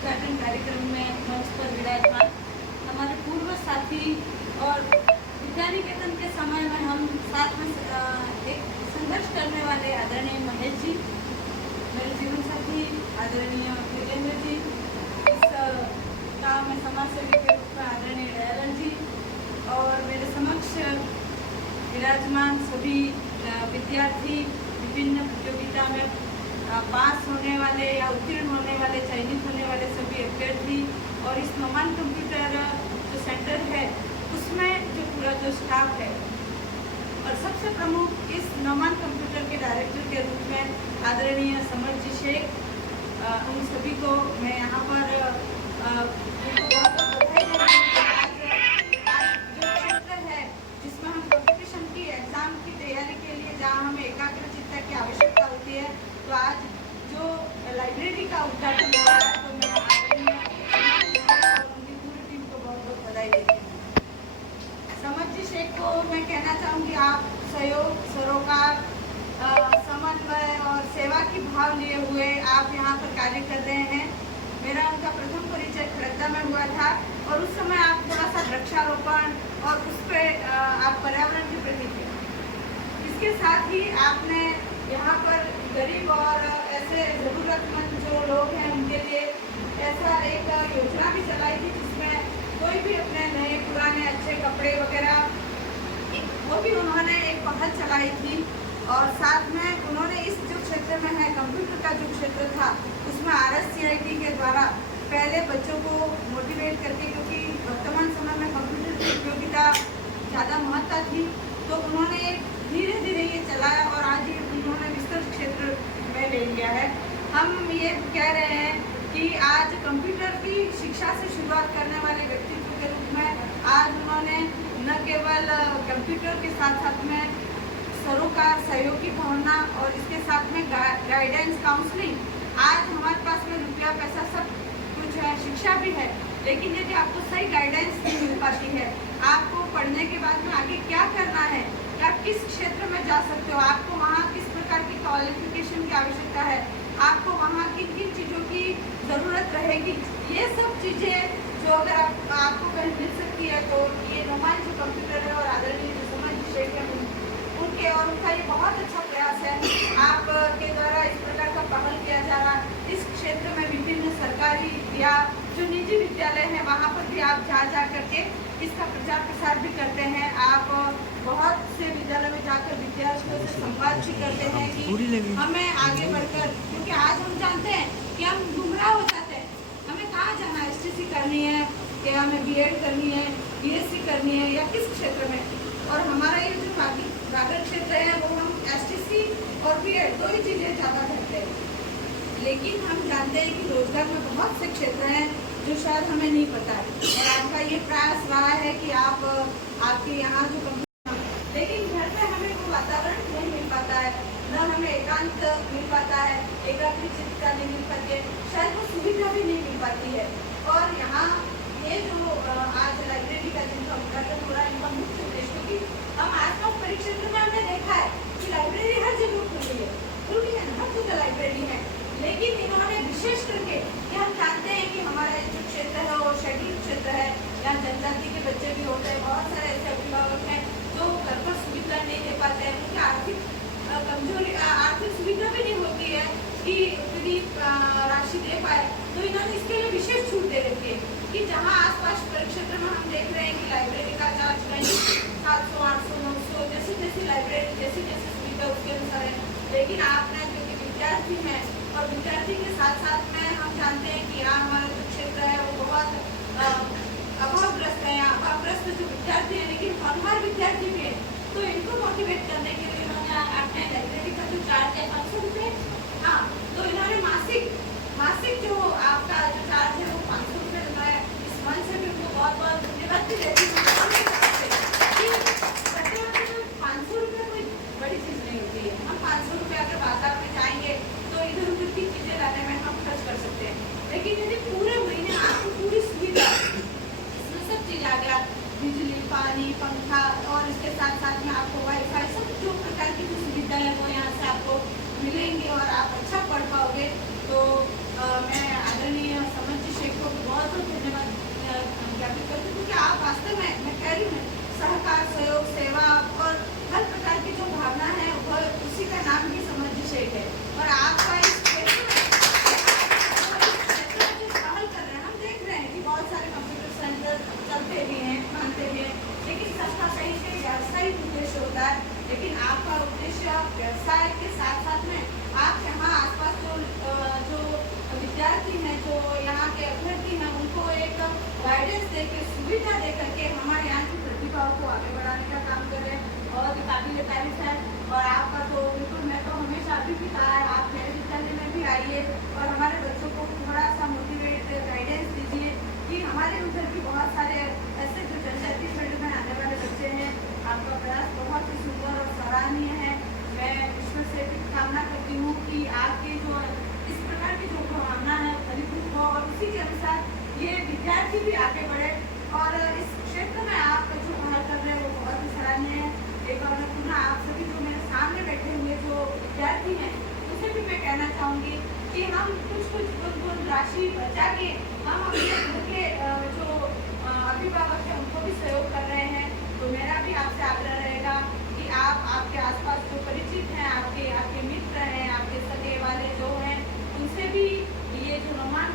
उद्घाटन कार्यक्रम में मंच पर विराजमान हमारे पूर्व साथी और विद्यानिकेतन के समय में हम साथ में एक संघर्ष करने वाले आदरणीय महेश जी, मेरे जीवन साथी आदरणीय वीरेंद्र जी, इस काम में समाज सेवी के रूप में आदरणीय दयालन जी और मेरे समक्ष विराजमान सभी विद्यार्थी, विभिन्न प्रतियोगिता में पास होने वाले या उत्तीर्ण होने वाले, चयनित होने वाले सभी अभ्यर्थी और इस नोमान कंप्यूटर जो सेंटर है उसमें जो पूरा जो स्टाफ है और सबसे प्रमुख इस नोमान कंप्यूटर के डायरेक्टर के रूप में आदरणीय समर जी शेख, उन सभी को मैं यहाँ पर बहुत बधाई देना चाहूँगी। आज जो क्षेत्र है जिसमें हम कंपटीशन की एग्जाम की तैयारी के लिए जहाँ हमें एकाग्रचित्ता की आवश्यकता होती है, तो आज जो लाइब्रेरी का उद्घाटन हो रहा है तो मैं आदरणीय और उनकी पूरी टीम को बहुत बहुत बधाई देती हूँ। समर जी शेख को मैं कहना चाहूँगी, आप सहयोग, सरोकार, समन्वय और सेवा की भाव लिए हुए आप यहाँ पर कार्य कर रहे हैं। मेरा उनका प्रथम परिचय खड़गदा में हुआ था और उस समय आप थोड़ा सा वृक्षारोपण और उस पर आप पर्यावरण के प्रति थे। इसके साथ ही आपने यहाँ पर गरीब और ऐसे ज़रूरतमंद जो लोग हैं उनके लिए ऐसा एक योजना भी चलाई थी जिसमें कोई भी अपने नए पुराने अच्छे कपड़े वगैरह वो भी उन्होंने एक पहल चलाई थी। और साथ में उन्होंने इस जो क्षेत्र में है कंप्यूटर का जो क्षेत्र था उसमें RSCIT के द्वारा पहले बच्चों को मोटिवेट करके, क्योंकि वर्तमान समय में कंप्यूटर की उपयोगिता ज़्यादा महत्ता थी, तो उन्होंने धीरे धीरे ये चलाया और आज ये उन्होंने विस्तृत क्षेत्र में ले लिया है। हम ये कह रहे हैं कि आज कंप्यूटर की शिक्षा से शुरुआत करने वाले व्यक्तित्व के रूप में आज उन्होंने न केवल कंप्यूटर के साथ साथ में सरोकार, सहयोग की भावना और इसके साथ में गाइडेंस, काउंसलिंग, आज हमारे पास में रुपया पैसा सब कुछ है, शिक्षा भी है, लेकिन यदि आपको सही गाइडेंस नहीं मिल पाती है, आपको पढ़ने के बाद में आगे क्या करना है, आप किस क्षेत्र में जा सकते हो, आपको वहाँ किस प्रकार की क्वालिफिकेशन की आवश्यकता है, आपको वहाँ किन किन चीज़ों की ज़रूरत रहेगी, ये सब चीज़ें जो अगर आपको कहीं मिल सकती है तो ये नोमान जो कंप्यूटर है और आदरणीय जो समर जी शेख है उनके और उनका ये बहुत अच्छा प्रयास है। आपके द्वारा इस प्रकार का पहल किया जा रहा है। इस क्षेत्र में विभिन्न सरकारी या जो निजी विद्यालय हैं वहाँ पर भी आप जा करके इसका प्रचार प्रसार भी करते हैं। आप बहुत से विद्यालय में जाकर विद्यार्थियों से संवाद भी करते हैं कि हमें आगे बढ़कर, क्योंकि आज हम जानते हैं कि हम गुमराह हो जाते हैं, हमें कहाँ जाना है, STC करनी है या हमें BEd करनी है, BSc करनी है या किस क्षेत्र में, और हमारा ये जो बागड़ क्षेत्र है वो हम STC और BEd दो ही चीज़ें ज़्यादा करते हैं, लेकिन हम जानते हैं कि रोजगार में बहुत से क्षेत्र हैं जो शायद हमें नहीं पता है। और आपका ये प्रयास रहा है कि आप आपके यहाँ जो लेकिन घर पे हमें वो वातावरण नहीं मिल पाता है, न हमें एकांत मिल पाता है, एकाग्रचित्ता नहीं मिल पाती है, शायद वो सुविधा भी नहीं मिल पाती है। और यहाँ ये जो आज लाइब्रेरी का जिनका उद्घाटन हो रहा है, इनका मुख्य उद्देश्य, क्योंकि हम आसपास परिक्षेत्र में हमने देखा है कि लाइब्रेरी हर जगह खुली है, हर जगह लाइब्रेरी है, लेकिन इन्होंने विशेष करके कि हम जानते हैं कि हमारा जो क्षेत्र है वो शेड्यूल क्षेत्र है, यहाँ जनजाति के बच्चे भी होते हैं, बहुत सारे ऐसे अभिभावक हैं जो घर पर सुविधा नहीं दे पाते हैं, उनकी आर्थिक कमजोरी, आर्थिक सुविधा भी नहीं होती है कि उतनी राशि दे पाए, तो इन्होंने इसके लिए विशेष छूट दे रखी है कि जहाँ आसपास परिक्षेत्र में हम देख रहे हैं कि लाइब्रेरी का चार्ज कहीं 700, 800, 900 जैसी जैसी लाइब्रेरी जैसी जैसी सुविधा उसके अनुसार है, लेकिन आपने जो कि विद्यार्थी हैं और विद्यार्थी के साथ साथ में हम जानते हैं कि यहाँ हमारा जो क्षेत्र है वो बहुत अभावग्रस्त है, अभावग्रस्त जो विद्यार्थी है लेकिन होनहार विद्यार्थी भी है, तो इनको मोटिवेट करने के लिए इन्होंने अपने लाइब्रेरी का जो चार्ज है 500 रुपये, हाँ, तो इन्होंने मासिक जो आपका जो चार्ज है वो 500 रुपये, मैं इस मन से भी उनको बहुत बहुत धन्यवाद भी देती हूँ। 500 रुपये कोई बड़ी चीज़ नहीं होती है, हम 500 रुपये अगर बाजार में जाएंगे तो इधर उधर की चीज़ें लाने में हम खर्च कर सकते हैं, लेकिन यदि पूरे महीने आपको पूरी सुविधा, इसमें सब चीज़ आ गया, बिजली, पानी, पंखा और इसके साथ साथ में आपको वाईफाई, सब जो प्रकार की सुविधा है वो यहाँ से मिस्टेक है। और आपका इस क्षेत्र में पहल कर रहे हैं, हम देख रहे हैं कि बहुत सारे कंप्यूटर सेंटर चलते भी हैं, मानते भी हैं, लेकिन सबका कहीं से व्यावसायिक उद्देश्य होता है। लेकिन आपका उद्देश्य व्यवसाय के साथ साथ में आप यहाँ आसपास जो विद्यार्थी हैं, जो यहाँ के अभ्यर्थी हैं, उनको एक गाइडेंस दे के, सुविधा दे करके हमारे यहाँ की प्रतिभाओं को आगे बढ़ाने का काम कर रहे हैं। बहुत ही काबिल तारीफ है। और आपका तो बिल्कुल, मैं तो हमेशा अभी भी कहा है, आप मेरे विद्यालय में भी आइए और हमारे बच्चों को थोड़ा सा मोटिवेट, गाइडेंस दीजिए कि हमारे उधर भी बहुत सारे ऐसे जो जनजातीय फील्ड में आने वाले बच्चे हैं। आपका प्रयास बहुत ही सुंदर और सराहनीय है। मैं ईश्वर से भी कामना करती हूँ कि आपकी जो इस प्रकार की जो भावना है फलीभूत हो और उसी के अनुसार ये विद्यार्थी भी आगे बढ़े। और इस क्षेत्र में आप जो पहल कर रहे हैं वो बहुत ही सराहनीय है। एक बार मैं पुनः आप सभी जो मेरे सामने बैठे हुए जो विद्यार्थी हैं उनसे भी मैं कहना चाहूँगी कि हम कुछ बुन राशि बचा के हम अपने घर के जो अभिभावक हैं उनको भी सहयोग कर रहे हैं। तो मेरा भी आपसे आग्रह रहेगा कि आप आपके आसपास जो परिचित हैं, आपके मित्र हैं, आपके सगे वाले जो हैं, उनसे भी ये जो रोमांच